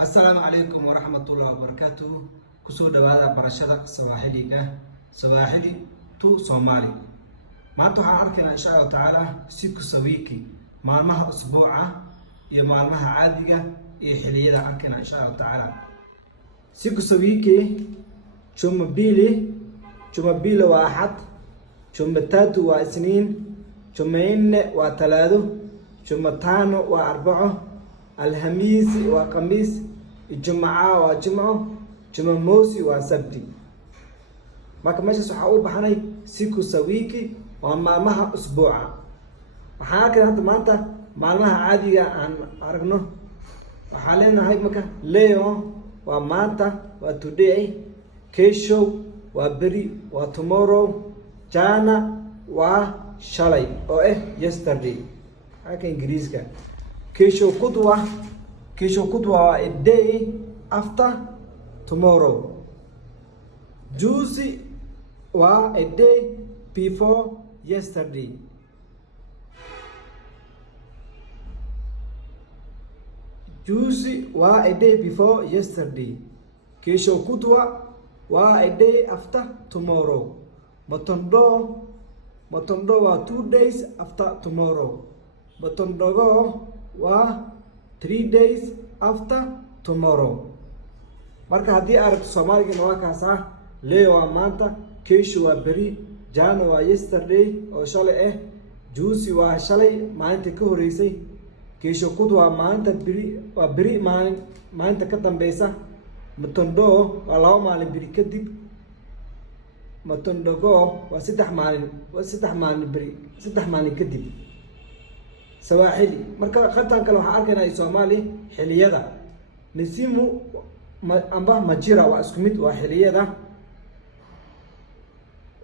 السلام عليكم ورحمة الله وبركاته. كسو دوادا برشادة سواحلي تو صومالي. ما توحى أركنا إن شاء الله تعالى سيكو سويكي مالمها أسبوعة يا مالمها عادية حلية أركنا إن شاء الله تعالى. سيكو سويكي شم بيلي واحد شم تاتو واثنين شم إن وثلاثة شم تانو وأربعة الخميس وخميس الجمعة وجمعة جمعة موسي وسبتي marka meeshaas waxa uu baxnay siku sawiki waa maalmaha usbuuca waxa kale hadda maanta maalmaha caadiga aan aragno waxa leenahay marka leo waa maanta waa today kesho waa beri waa tomorrow jana waa shalay oo yesterday halka ingiriiska kesho kudwa waa a day after tomorrow. Juicy was a day before yesterday. Juicy was a day before yesterday. Kesho kutwa was a day after tomorrow. Matondo was 2 days after tomorrow. Matondogo was 3 days after tomorrow. marka hadii aragto Soomaaliga waa kaasa leo waa maanta kesho waa beri jana waa yesterday oo shalay juicy waa shalay maalinta ka horeysay kesho kud waa maalinta beri maalinta ka dambeysa matondo waa laba maalin beri kadib matondogo waa saddex maalin kadib sawaaxili marka qatan kale waxa arkaynaa Soomaali xiliyada nisimu amba majira waa isku mid waa xiliyada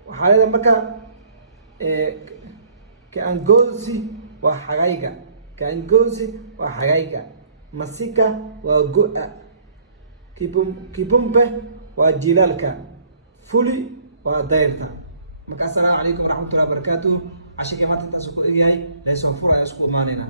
waxa leedahay marka kaangozi waa xagayga masika waa go'a kibumbe waa jilalka fuli waa dayrta marka assalaamu calaykum waraxmatullaahi wabarakaatuh ashii maanta taas ku eegyahay leeson fur ay isku imaanayna